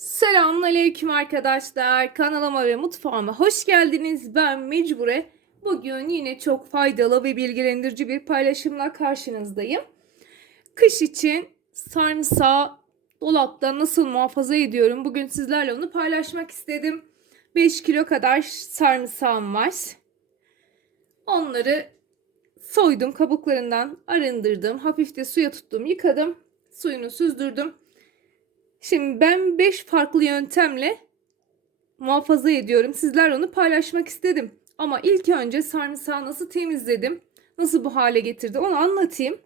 Selamünaleyküm arkadaşlar. Kanalıma ve mutfağıma hoş geldiniz. Ben Mecbure. Bugün yine çok faydalı ve bilgilendirici bir paylaşımla karşınızdayım. Kış için sarımsağı dolapta nasıl muhafaza ediyorum? Bugün sizlerle onu paylaşmak istedim. 5 kilo kadar sarımsağım var. Onları soydum kabuklarından arındırdım. Hafif de suya tuttum yıkadım. Suyunu süzdürdüm. Şimdi ben 5 farklı yöntemle muhafaza ediyorum. Sizlerle onu paylaşmak istedim. Ama ilk önce sarımsağı nasıl temizledim, nasıl bu hale getirdi onu anlatayım.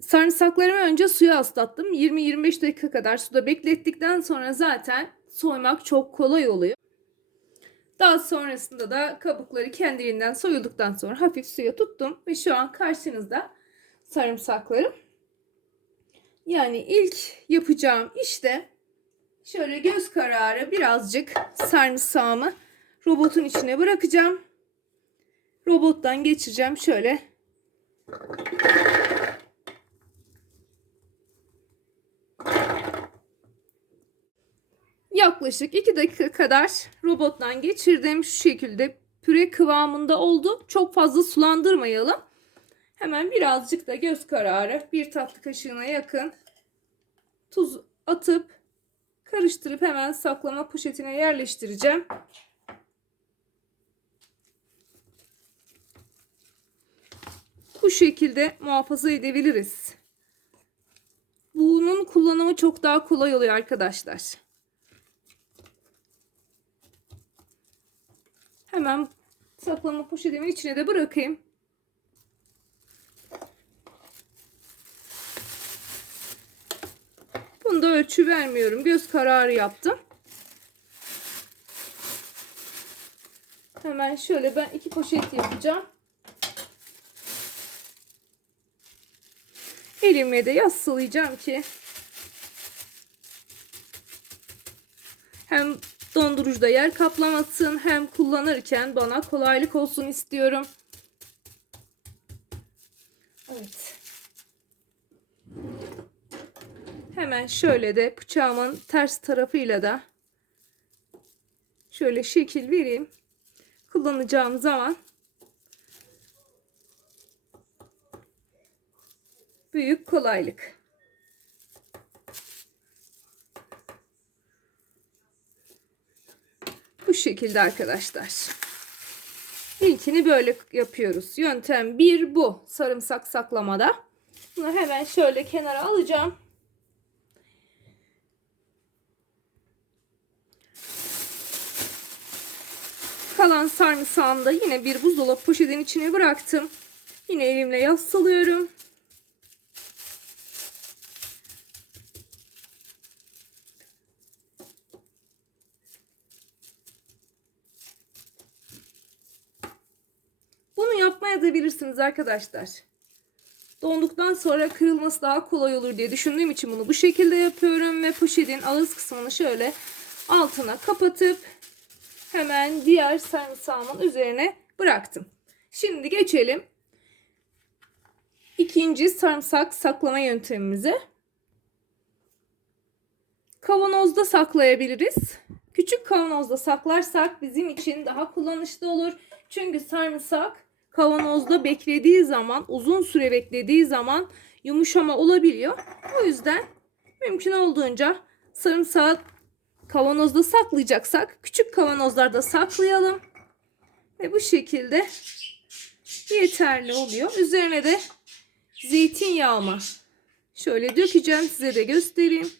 Sarımsaklarımı önce suya ıslattım. 20-25 dakika kadar suda beklettikten sonra zaten soymak çok kolay oluyor. Daha sonrasında da kabukları kendiliğinden soyulduktan sonra hafif suya tuttum ve şu an karşınızda sarımsaklarım. Yani ilk yapacağım işte şöyle göz kararı birazcık sarımsağımı robotun içine bırakacağım. Robottan geçireceğim şöyle. Yaklaşık 2 dakika kadar robottan geçirdim. Şu şekilde püre kıvamında oldu. Çok fazla sulandırmayalım. Hemen birazcık da göz kararı bir tatlı kaşığına yakın tuz atıp karıştırıp hemen saklama poşetine yerleştireceğim. Bu şekilde muhafaza edebiliriz. Bunun kullanımı çok daha kolay oluyor arkadaşlar. Hemen saklama poşetimin içine de bırakayım. Bunda ölçü vermiyorum. Göz kararı yaptım. Hemen şöyle ben iki poşet yapacağım. Elimle de yassılayacağım ki hem dondurucuda yer kaplamasın hem kullanırken bana kolaylık olsun istiyorum. Hemen şöyle de bıçağımın ters tarafıyla da şöyle şekil vereyim. Kullanacağım zaman büyük kolaylık. Bu şekilde arkadaşlar. İlkini böyle yapıyoruz. Yöntem 1 bu. Sarımsak saklamada. Bunu hemen şöyle kenara alacağım. Kalan sarımsağını da yine bir buzdolabı poşetin içine bıraktım. Yine elimle yassalıyorum. Bunu yapmaya da bilirsiniz arkadaşlar. Donduktan sonra kırılması daha kolay olur diye düşündüğüm için bunu bu şekilde yapıyorum ve poşetin ağız kısmını şöyle altına kapatıp hemen diğer sarımsağımın üzerine bıraktım. Şimdi geçelim ikinci sarımsak saklama yöntemimize. Kavanozda saklayabiliriz. Küçük kavanozda saklarsak bizim için daha kullanışlı olur. Çünkü sarımsak kavanozda beklediği zaman, uzun süre beklediği zaman yumuşama olabiliyor. O yüzden mümkün olduğunca sarımsağı kavanozda saklayacaksak küçük kavanozlarda saklayalım. Ve bu şekilde yeterli oluyor. Üzerine de zeytinyağımı şöyle dökeceğim. Size de göstereyim.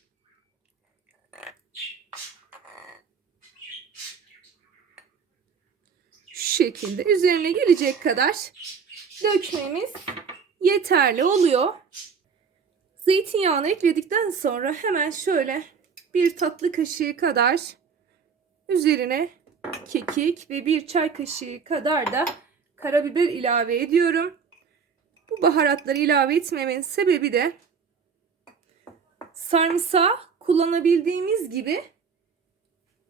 Şekilde üzerine gelecek kadar dökmemiz yeterli oluyor. Zeytinyağını ekledikten sonra hemen şöyle bir tatlı kaşığı kadar üzerine kekik ve bir çay kaşığı kadar da karabiber ilave ediyorum. Bu baharatları ilave etmemin sebebi de sarımsağı kullanabildiğimiz gibi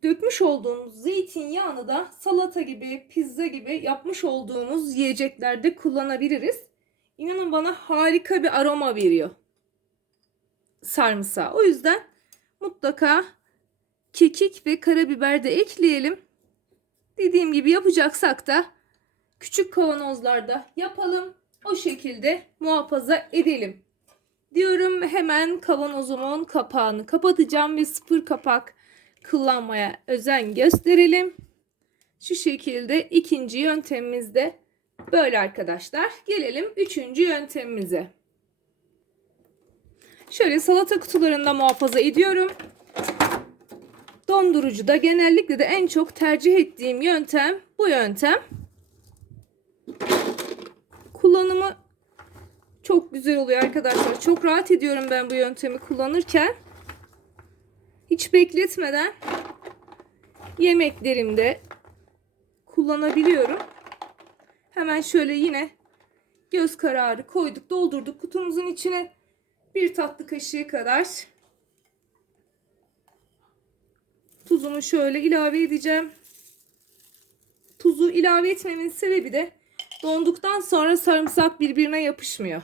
dökmüş olduğumuz zeytinyağını da salata gibi, pizza gibi yapmış olduğumuz yiyeceklerde kullanabiliriz. İnanın bana harika bir aroma veriyor sarımsağı. O yüzden mutlaka kekik ve karabiber de ekleyelim. Dediğim gibi yapacaksak da küçük kavanozlarda yapalım. O şekilde muhafaza edelim. Diyorum hemen kavanozumun kapağını kapatacağım ve sıfır kapak kullanmaya özen gösterelim. Şu şekilde ikinci yöntemimiz de böyle arkadaşlar. Gelelim üçüncü yöntemimize. Şöyle salata kutularında muhafaza ediyorum. Dondurucuda genellikle de en çok tercih ettiğim yöntem bu yöntem. Kullanımı çok güzel oluyor arkadaşlar. Çok rahat ediyorum ben bu yöntemi kullanırken. Hiç bekletmeden yemeklerimde kullanabiliyorum. Hemen şöyle yine göz kararı koyduk, doldurduk kutumuzun içine bir tatlı kaşığı kadar tuzumu şöyle ilave edeceğim. Tuzu ilave etmemin sebebi de donduktan sonra sarımsak birbirine yapışmıyor.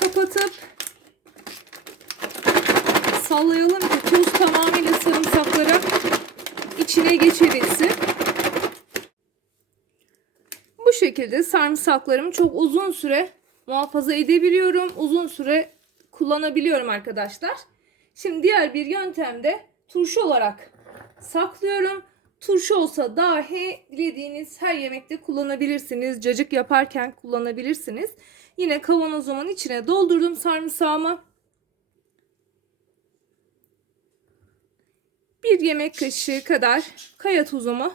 Kapatıp sallayalım ki tuz tamamıyla sarımsaklara içine geçebilsin. Bu şekilde sarımsaklarımı çok uzun süre muhafaza edebiliyorum. Uzun süre kullanabiliyorum arkadaşlar. Şimdi diğer bir yöntemde turşu olarak saklıyorum. Turşu olsa dahi dilediğiniz her yemekte kullanabilirsiniz. Cacık yaparken kullanabilirsiniz. Yine kavanozumun içine doldurdum sarımsağımı. Bir yemek kaşığı kadar kaya tuzumu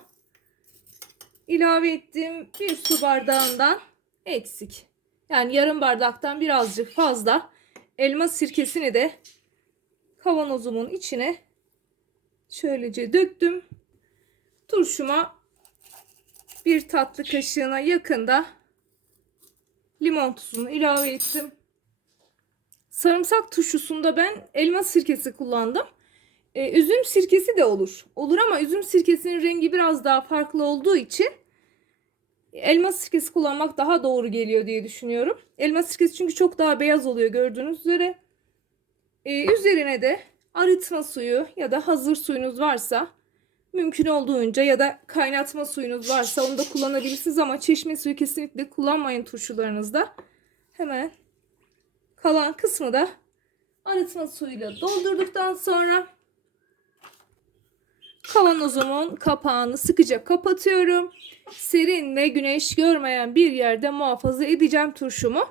ilave ettim. Bir su bardağından eksik. Yani yarım bardaktan birazcık fazla elma sirkesini de kavanozumun içine şöylece döktüm. Turşuma bir tatlı kaşığına yakında limon tuzunu ilave ettim. Sarımsak turşusunda ben elma sirkesi kullandım. Ee, üzüm sirkesi de olur. Olur ama üzüm sirkesinin rengi biraz daha farklı olduğu için elma sirkesi kullanmak daha doğru geliyor diye düşünüyorum. Elma sirkesi çünkü çok daha beyaz oluyor gördüğünüz üzere. Ee, üzerine de arıtma suyu ya da hazır suyunuz varsa mümkün olduğunca ya da kaynatma suyunuz varsa onu da kullanabilirsiniz ama çeşme suyu kesinlikle kullanmayın turşularınızda. Hemen kalan kısmı da arıtma suyuyla doldurduktan sonra kavanozumun kapağını sıkıca kapatıyorum. Serin ve güneş görmeyen bir yerde muhafaza edeceğim turşumu.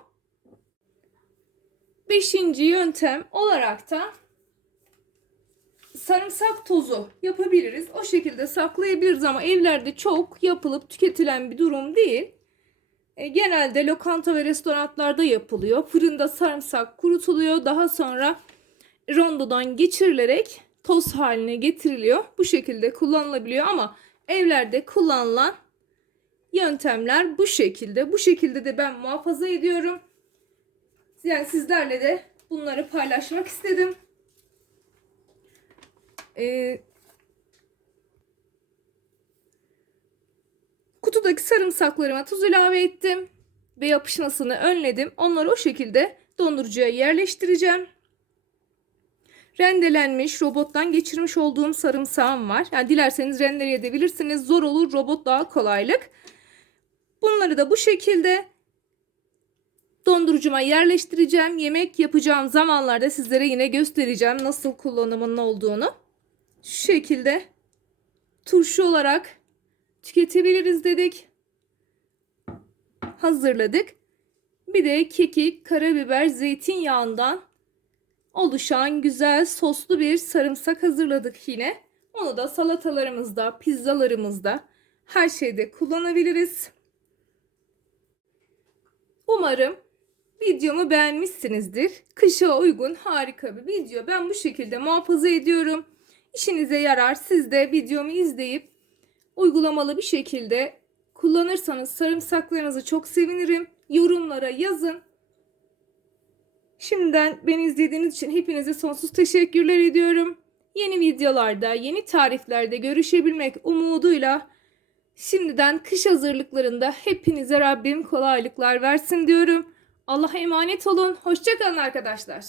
Beşinci yöntem olarak da sarımsak tozu yapabiliriz. O şekilde saklayabiliriz ama evlerde çok yapılıp tüketilen bir durum değil. E, genelde lokanta ve restoranlarda yapılıyor. Fırında sarımsak kurutuluyor. Daha sonra rondodan geçirilerek toz haline getiriliyor. Bu şekilde kullanılabiliyor ama evlerde kullanılan yöntemler bu şekilde. Bu şekilde de ben muhafaza ediyorum. Yani sizlerle de bunları paylaşmak istedim. Ee, kutudaki sarımsaklarıma tuz ilave ettim ve yapışmasını önledim. Onları o şekilde dondurucuya yerleştireceğim. Rendelenmiş, robottan geçirmiş olduğum sarımsağım var. Yani dilerseniz rendeleyebilirsiniz. Zor olur, robot daha kolaylık. Bunları da bu şekilde dondurucuma yerleştireceğim. Yemek yapacağım zamanlarda sizlere yine göstereceğim nasıl kullanımının olduğunu. Şu şekilde turşu olarak tüketebiliriz dedik. Hazırladık. Bir de kekik, karabiber, zeytinyağından oluşan güzel soslu bir sarımsak hazırladık yine. Onu da salatalarımızda, pizzalarımızda her şeyde kullanabiliriz. Umarım videomu beğenmişsinizdir. Kışa uygun harika bir video. Ben bu şekilde muhafaza ediyorum. İşinize yarar. Siz de videomu izleyip uygulamalı bir şekilde kullanırsanız sarımsaklarınızı çok sevinirim. Yorumlara yazın. Şimdiden beni izlediğiniz için hepinize sonsuz teşekkürler ediyorum. Yeni videolarda, yeni tariflerde görüşebilmek umuduyla şimdiden kış hazırlıklarında hepinize Rabbim kolaylıklar versin diyorum. Allah'a emanet olun. Hoşçakalın arkadaşlar.